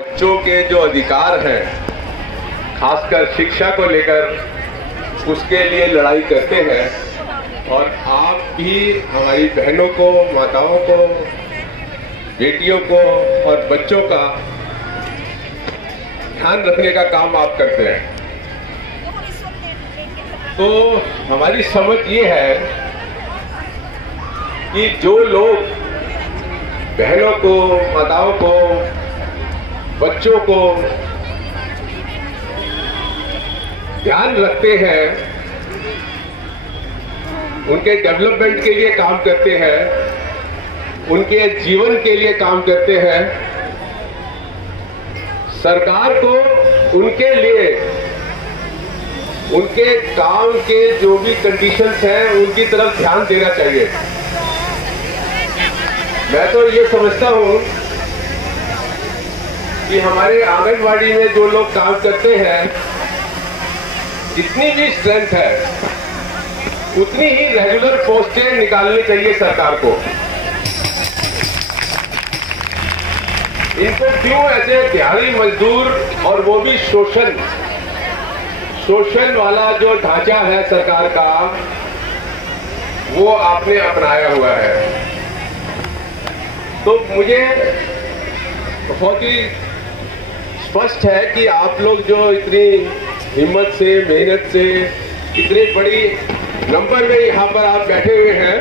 बच्चों के जो अधिकार हैं, खासकर शिक्षा को लेकर, उसके लिए लड़ाई करते हैं। और आप भी हमारी बहनों को, माताओं को, बेटियों को और बच्चों का ध्यान रखने का काम आप करते हैं। तो हमारी समझ ये है कि जो लोग बहनों को, माताओं को, बच्चों को ध्यान रखते हैं, उनके डेवलपमेंट के लिए काम करते हैं, उनके जीवन के लिए काम करते हैं, सरकार को उनके लिए उनके काम के जो भी कंडीशंस हैं उनकी तरफ ध्यान देना चाहिए। मैं तो ये समझता हूं कि हमारे आंगनवाड़ी में जो लोग काम करते हैं, जितनी भी स्ट्रेंथ है उतनी ही रेगुलर पोस्टें निकालनी चाहिए सरकार को। इनको क्यों ऐसे दिहाड़ी मजदूर और वो भी शोषण वाला जो ढांचा है सरकार का, वो आपने अपनाया हुआ है। तो मुझे बहुत ही स्पष्ट है कि आप लोग जो इतनी हिम्मत से, मेहनत से, इतनी बड़ी नंबर में यहाँ पर आप बैठे हुए हैं,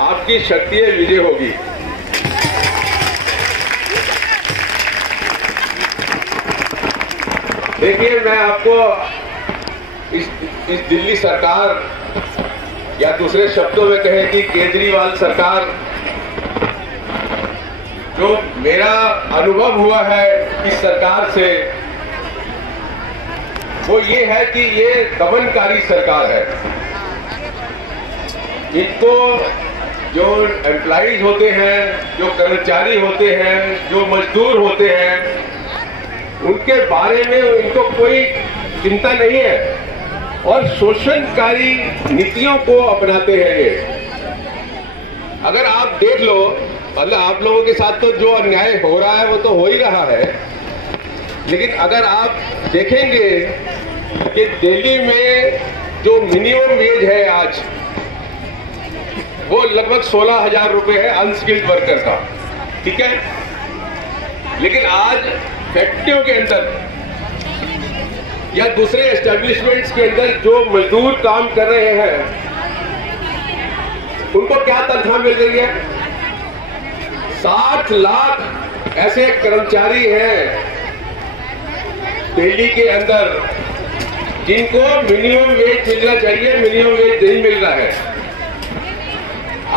आपकी शक्ति विजय होगी। देखिए, मैं आपको इस दिल्ली सरकार, या दूसरे शब्दों में कहें कि केजरीवाल सरकार, जो मेरा अनुभव हुआ है इस सरकार से, वो ये है कि ये दमनकारी सरकार है। इनको जो एम्प्लॉइज होते हैं, जो कर्मचारी होते हैं, जो मजदूर होते हैं, उनके बारे में इनको कोई चिंता नहीं है और शोषणकारी नीतियों को अपनाते हैं ये। अगर आप देख लो, मतलब आप लोगों के साथ तो जो अन्याय हो रहा है वो तो हो ही रहा है, लेकिन अगर आप देखेंगे कि दिल्ली में जो मिनिमम वेज है आज, वो लगभग 16,000 रुपए है अनस्किल्ड वर्कर का, ठीक है। लेकिन आज फैक्ट्रियों के अंदर या दूसरे एस्टेब्लिशमेंट्स के अंदर जो मजदूर काम कर रहे हैं, उनको क्या तनख्वाह मिल रही है? 60 लाख ऐसे कर्मचारी हैं दिल्ली के अंदर जिनको मिनिमम वेज मिलना चाहिए, मिनिमम वेज नहीं मिल रहा है।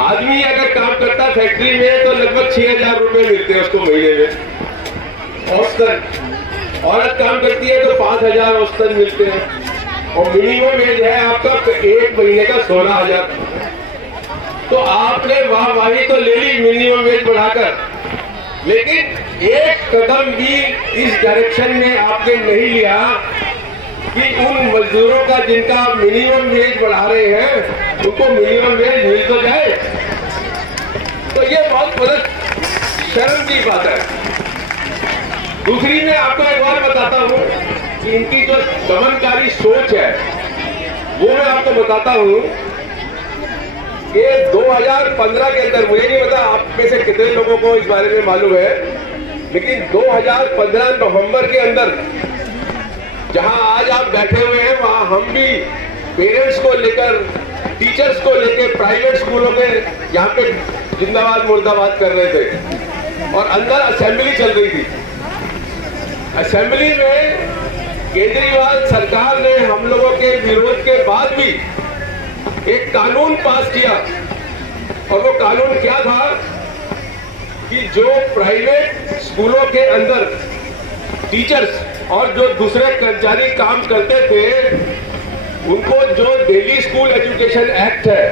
आदमी अगर काम करता फैक्ट्री में तो लगभग 6,000 रुपए मिलते हैं उसको महीने में औसतन। औरत काम करती है तो 5,000 औसतन मिलते हैं, और मिनिमम वेज है आपका एक महीने का 16,000। तो आपने वाहवाही तो ले ली मिनिमम वेज बढ़ाकर, लेकिन एक कदम भी इस डायरेक्शन में आपने नहीं लिया कि उन मजदूरों का जिनका मिनिमम वेज बढ़ा रहे हैं, उनको मिनिमम वेज मिल तो जाए। तो ये बहुत बड़ा शर्म की बात है। दूसरी मैं आपको एक बार बताता हूं कि इनकी जो दमनकारी सोच है, वो मैं आपको बताता हूं कि 2015 के अंदर, मुझे नहीं पता आप में से कितने लोगों को इस बारे में मालूम है, लेकिन 2015 नवंबर के अंदर, जहां आज आप बैठे हुए हैं, वहां हम भी पेरेंट्स को लेकर, टीचर्स को लेकर प्राइवेट स्कूलों के यहाँ पे जिंदाबाद मुर्दाबाद कर रहे थे, और अंदर असेंबली चल रही थी। असेंबली में केजरीवाल सरकार ने हम लोगों के विरोध के बाद भी एक कानून पास किया, और वो कानून क्या था कि जो प्राइवेट स्कूलों के अंदर टीचर्स और जो दूसरे कर्मचारी काम करते थे, उनको जो दिल्ली स्कूल एजुकेशन एक्ट है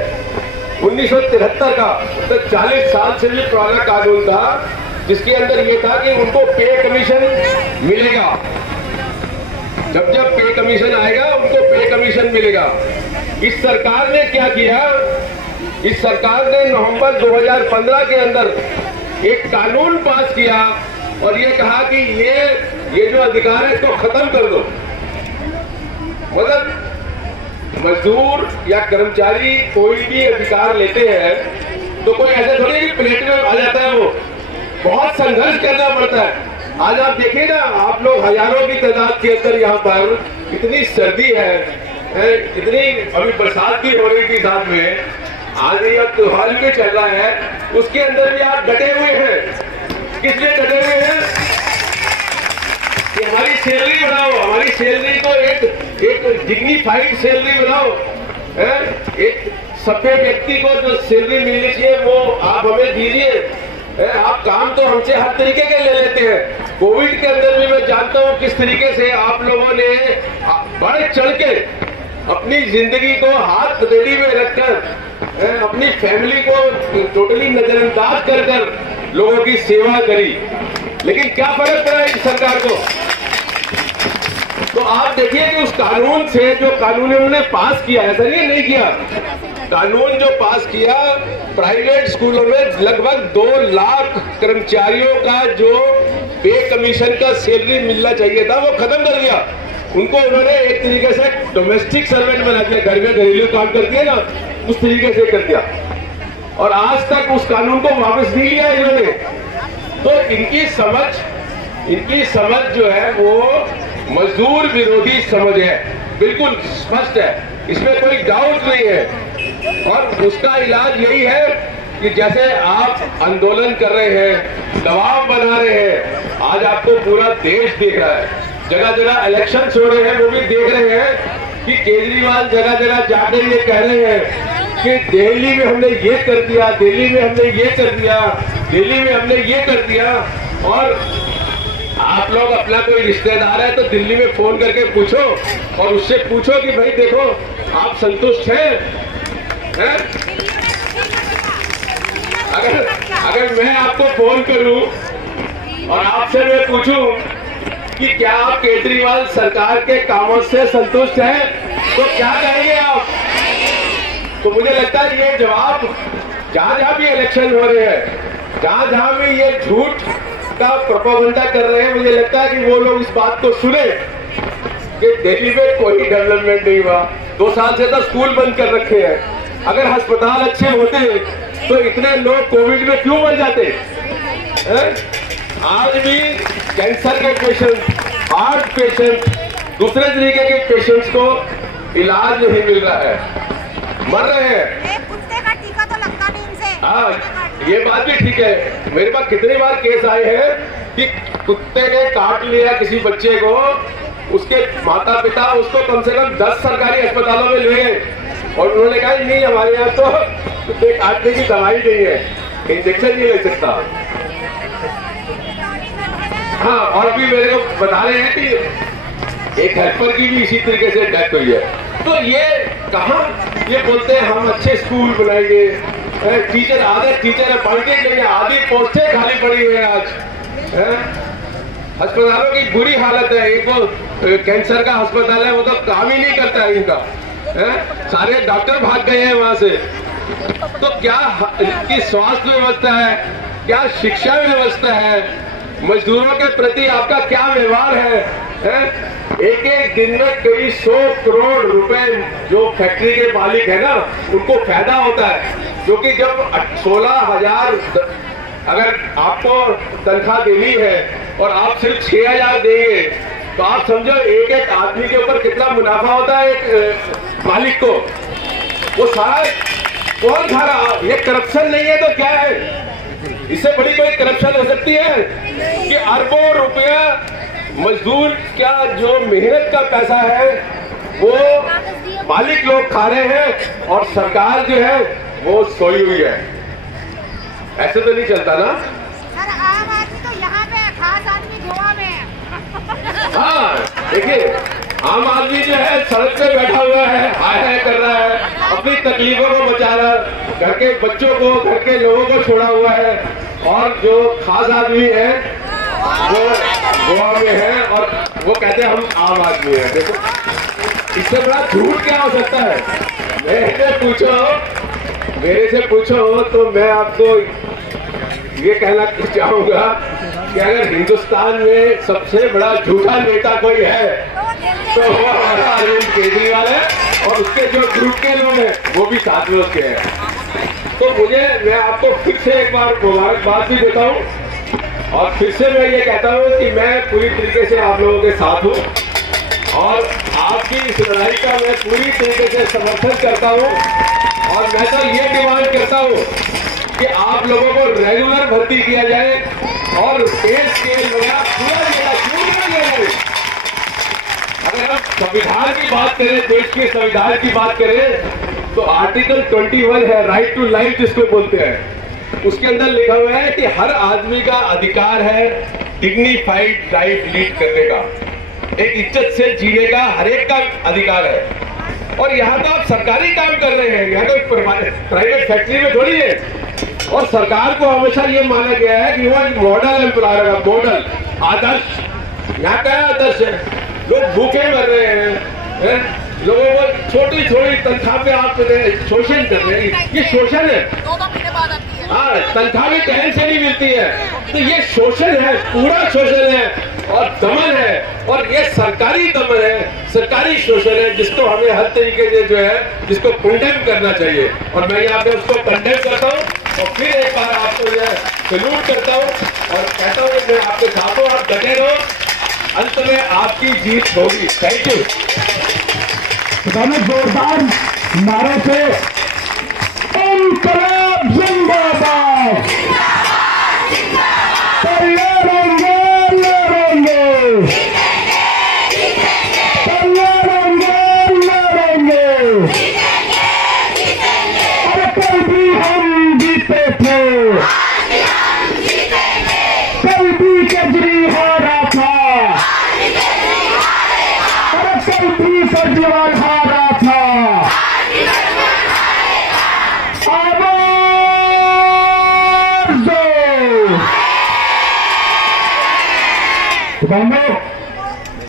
1973 का, तो 40 साल से भी पुराना कानून था, जिसके अंदर ये था कि उनको पे कमीशन मिलेगा। जब जब पे कमीशन आएगा उनको पे कमीशन मिलेगा। इस सरकार ने क्या किया? इस सरकार ने नवंबर 2015 के अंदर एक कानून पास किया और ये कहा कि ये जो अधिकार है इसको खत्म कर दो। मतलब मजदूर या कर्मचारी कोई भी अधिकार लेते हैं तो कोई ऐसे थोड़ी कि प्लेट में आ जाता है, वो बहुत संघर्ष करना पड़ता है। आज आप देखिए ना, आप लोग हजारों की तादाद के अंदर यहाँ पर, इतनी सर्दी है, इतनी अभी बरसात भी हो रही थी साथ में, आंधी और तूफान भी चल रहा है, उसके अंदर भी आप डटे हुए हैं। किस लिए डटे हुए हैं? कि हमारी सैलरी बढ़ाओ, हमारी सैलरी को एक डिग्निफाइड सैलरी बनाओ। एक सभ्य व्यक्ति को जो सैलरी मिलनी चाहिए वो आप हमें दीजिए। आप काम तो हमसे हर तरीके के ले लेते हैं। कोविड के अंदर भी मैं जानता हूं किस तरीके से आप लोगों ने बढ़ चढ़ के अपनी जिंदगी को हाथ हथेली में रखकर अपनी फैमिली को टोटली नजरअंदाज कर कर लोगों की सेवा करी। लेकिन क्या फर्क पड़ा इस सरकार को? तो आप देखिए कि उस कानून से, जो कानून उन्होंने पास किया है, सर ये नहीं किया, कानून जो पास किया, प्राइवेट स्कूलों में लगभग 2 लाख कर्मचारियों का जो पे कमीशन का सैलरी मिलना चाहिए था वो खत्म कर दिया। उनको उन्होंने एक तरीके से डोमेस्टिक सर्वेंट बना दिया, घर में घरेलू काम करती है ना, उस तरीके से कर दिया। और आज तक उस कानून को वापस नहीं लिया इन्होंने। तो इनकी समझ जो है वो मजदूर विरोधी समझ है, बिल्कुल स्पष्ट है, इसमें कोई डाउट नहीं है। और उसका इलाज यही है कि जैसे आप आंदोलन कर रहे हैं, दबाव बना रहे हैं, आज आपको पूरा देश देख रहा है, जगह जगह इलेक्शन हो रहे हैं, वो भी देख रहे हैं कि केजरीवाल जगह जगह जाके ये कह रहे हैं कि दिल्ली में हमने ये कर दिया, दिल्ली में हमने ये कर दिया, दिल्ली में हमने ये कर दिया। और आप लोग अपना कोई रिश्तेदार है तो दिल्ली में फोन करके पूछो और उससे पूछो कि भाई देखो आप संतुष्ट हैं? अगर मैं आपको फोन करूं और आपसे मैं पूछूं कि क्या आप केजरीवाल सरकार के कामों से संतुष्ट हैं, तो क्या कहेंगे आप? तो मुझे लगता है ये जवाब, जहां जहां भी इलेक्शन हो रहे हैं, जहां जहां भी ये झूठ का प्रोपेगेंडा कर रहे हैं, मुझे लगता है कि वो लोग इस बात को सुने कि दिल्ली में कोई डेवलपमेंट नहीं हुआ, 2 साल से तो स्कूल बंद कर रखे हैं। अगर अस्पताल अच्छे होते तो इतने लोग कोविड में क्यों मर जाते? आज भी कैंसर के पेशेंट, हार्ट पेशेंट, दूसरे तरीके के पेशेंट्स को इलाज नहीं मिल रहा है, मर रहे हैं। कुत्ते का टीका तो लगता नहीं इनसे। हाँ, ये बात भी ठीक है। मेरे पास कितनी बार केस आए हैं कि कुत्ते ने काट लिया किसी बच्चे को, उसके माता पिता उसको कम से कम 10 सरकारी अस्पतालों में ले गए और उन्होंने कहा नहीं हमारे यहाँ तो कुत्ते काटने की दवाई नहीं है, इंजेक्शन नहीं ले सकता। हाँ, और भी मेरे को बता रहे हैं कि एक हेल्पर की भी इसी तरीके से डेथ हुई है। तो ये कहाँ, ये बोलते हैं हम अच्छे स्कूल बनाएंगे, टीचर आधे टीचर पढ़ते नहीं है, आधी पोस्टें खाली पड़ी हुई है आज। अस्पतालों की बुरी हालत है। एक वो कैंसर का अस्पताल है, वो तो काम ही नहीं करता है इनका, सारे डॉक्टर भाग गए हैं वहां से। तो क्या इनकी स्वास्थ्य व्यवस्था है, क्या शिक्षा व्यवस्था है, मजदूरों के प्रति आपका क्या व्यवहार है? एक एक दिन में कई 100 करोड़ रुपए जो फैक्ट्री के मालिक है ना, उनको फायदा होता है, क्योंकि जब 16,000 अगर आपको तनख्वाह देनी है और आप सिर्फ 6,000 देंगे तो आप समझो एक एक आदमी के ऊपर कितना मुनाफा होता है एक मालिक को। वो सारा कौन खा रहा? ये करप्शन नहीं है तो क्या है? इससे बड़ी कोई करप्शन हो सकती है कि अरबों रुपया मजदूर का जो मेहनत का पैसा है वो मालिक लोग खा रहे हैं और सरकार जो है वो सोई हुई है। ऐसे तो नहीं चलता ना। सर आम आदमी तो यहाँ पे, खास आदमी गोवा में है। हाँ, देखिए आम आदमी जो है सड़क पे बैठा हुआ है, हाय हाय कर रहा है, अपनी तकलीफों को बचा रहा है, घर के बच्चों को, घर के लोगों को छोड़ा हुआ है। और जो खास आदमी है वो गोवा में है और वो कहते हैं हम आम आदमी हैं। देखो इससे बड़ा झूठ क्या हो सकता है? मेरे से पूछो तो मैं आपको ये कहना चाहूंगा कि अगर हिंदुस्तान में सबसे बड़ा झूठा नेता कोई है तो वो हमारा अरविंद केजरीवाल है, और उसके जो ग्रुप के लोग हैं वो भी साथ में उसके हैं। तो मैं आपको फिर से एक बार मुबारकबाद भी देता हूँ, और फिर से मैं ये कहता हूँ कि मैं पूरी तरीके से आप लोगों के साथ हूँ, और आपकी इस लड़ाई का मैं पूरी तरीके से समर्थन करता हूँ। और मैं तो ये डिमांड करता हूँ कि आप लोगों को रेगुलर भर्ती किया जाए और पे स्केल वगैरह पूरा दिया जाए। अगर हम संविधान की बात करें, देश के संविधान की बात करें, तो आर्टिकल 21 है, राइट टू लाइफ जिसको बोलते हैं, उसके अंदर लिखा हुआ है कि हर आदमी का अधिकार है डिग्निफाइड लाइफ लीड करने का, एक इज्जत से जीने का हर एक का अधिकार है। और यहाँ तो आप सरकारी काम कर रहे हैं, यहाँ तो प्राइवेट फैक्ट्री में थोड़ी है। और सरकार को हमेशा ये माना गया है कि वो एक मॉडल एम्प्लॉयर है, मॉडल आदर्श। यहाँ क्या आदर्श है? लोग भूखे मर रहे हैं, लोगों को छोटी छोटी तनख्वाह पे आप शोषण कर रहे हैं, ये शोषण है। हाँ, तनख्वाह भी टाइम से नहीं मिलती है, तो ये शोषण है, पूरा शोषण है और दमन है, और ये सरकारी दमन है, सरकारी शोषण है, जिसको हमें हर तरीके से जो है जिसको कंडेम करना चाहिए। और मैं यहाँ पे उसको कंडेम करता हूँ, और फिर एक बार आपको जो है सैल्यूट करता हूँ और कहता हूँ कि मैं आपके साथ हूँ, आप डटे रहो, अंत में आपकी जीत होगी। Thank you. जोरदार नारे से इंकलाब जिंदाबाद, तो लड़ेंगे लड़ेंगे, तो लड़ेंगे लड़ेंगे, अरे कल भी हम जीते थे, कल भी केजरी हारा था, अरे कल भी केजरीवाल हारा था। आवाज दो।